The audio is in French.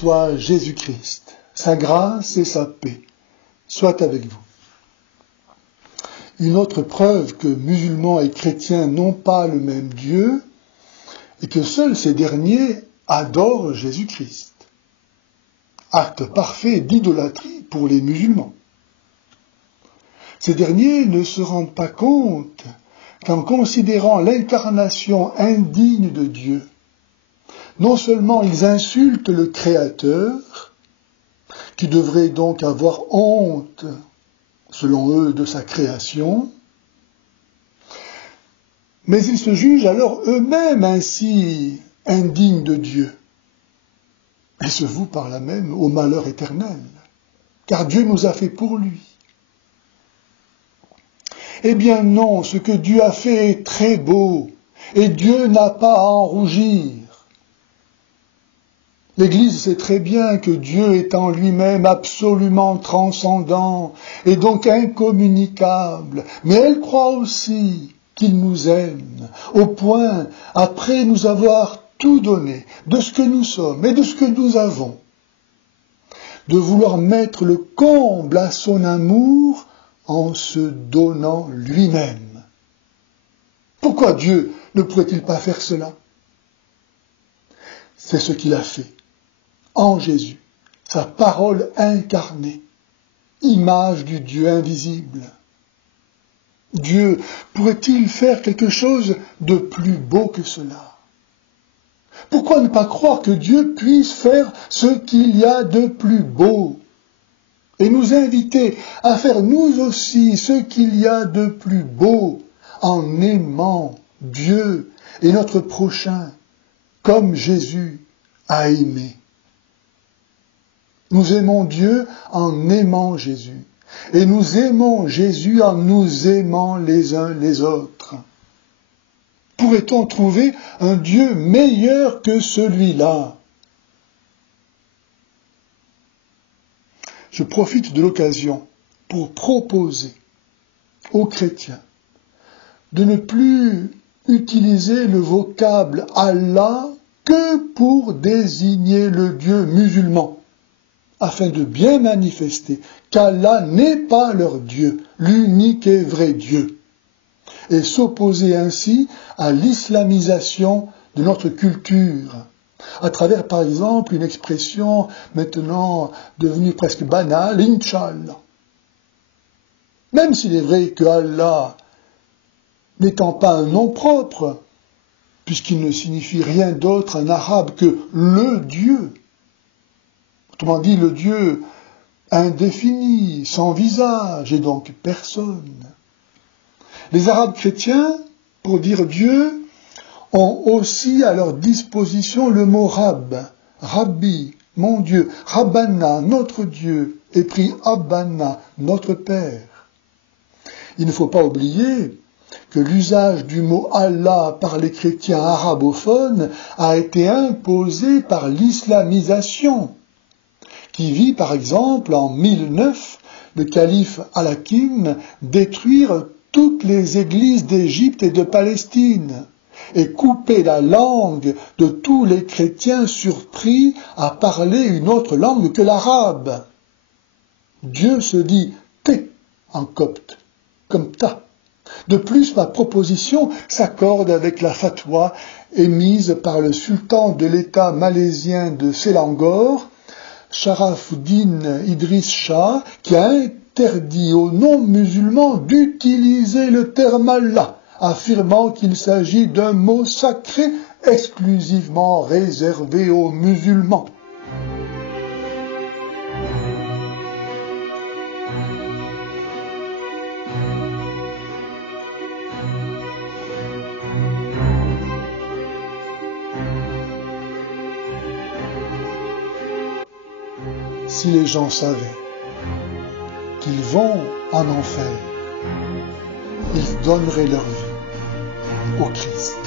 soit Jésus-Christ, sa grâce et sa paix soient avec vous. Une autre preuve que musulmans et chrétiens n'ont pas le même Dieu est que seuls ces derniers adorent Jésus-Christ. Acte parfait d'idolâtrie pour les musulmans. Ces derniers ne se rendent pas compte qu'en considérant l'incarnation indigne de Dieu, non seulement ils insultent le Créateur, qui devrait donc avoir honte, selon eux, de sa création, mais ils se jugent alors eux-mêmes ainsi indignes de Dieu, et se vouent par là même au malheur éternel, car Dieu nous a fait pour lui. Eh bien non, ce que Dieu a fait est très beau, et Dieu n'a pas à en rougir. L'Église sait très bien que Dieu est en lui-même absolument transcendant et donc incommunicable, mais elle croit aussi qu'il nous aime, au point, après nous avoir tout donné, de ce que nous sommes et de ce que nous avons, de vouloir mettre le comble à son amour en se donnant lui-même. Pourquoi Dieu ne pourrait-il pas faire cela? C'est ce qu'il a fait en Jésus, sa parole incarnée, image du Dieu invisible. Dieu pourrait-il faire quelque chose de plus beau que cela? Pourquoi ne pas croire que Dieu puisse faire ce qu'il y a de plus beau et nous inviter à faire nous aussi ce qu'il y a de plus beau en aimant Dieu et notre prochain comme Jésus a aimé? Nous aimons Dieu en aimant Jésus. Et nous aimons Jésus en nous aimant les uns les autres. Pourrait-on trouver un Dieu meilleur que celui-là? Je profite de l'occasion pour proposer aux chrétiens de ne plus utiliser le vocable Allah que pour désigner le Dieu musulman, afin de bien manifester qu'Allah n'est pas leur Dieu, l'unique et vrai Dieu, et s'opposer ainsi à l'islamisation de notre culture, à travers par exemple une expression maintenant devenue presque banale, Inch'Allah. Même s'il est vrai que Allah, n'étant pas un nom propre, puisqu'il ne signifie rien d'autre en arabe que le Dieu, autrement dit, le Dieu indéfini, sans visage, et donc personne. Les Arabes chrétiens, pour dire Dieu, ont aussi à leur disposition le mot Rab, Rabbi, mon Dieu, Rabbana, notre Dieu, et pris Abana, notre Père. Il ne faut pas oublier que l'usage du mot Allah par les chrétiens arabophones a été imposé par l'islamisation, qui vit par exemple en 1009 le calife Al-Hakim détruire toutes les églises d'Égypte et de Palestine et couper la langue de tous les chrétiens surpris à parler une autre langue que l'arabe. Dieu se dit « té » en copte, comme « ta ». De plus, ma proposition s'accorde avec la fatwa émise par le sultan de l'État malaisien de Selangor, Sharafuddin Idris Shah, qui a interdit aux non-musulmans d'utiliser le terme Allah, affirmant qu'il s'agit d'un mot sacré exclusivement réservé aux musulmans. Si les gens savaient qu'ils vont en enfer, ils donneraient leur vie au Christ.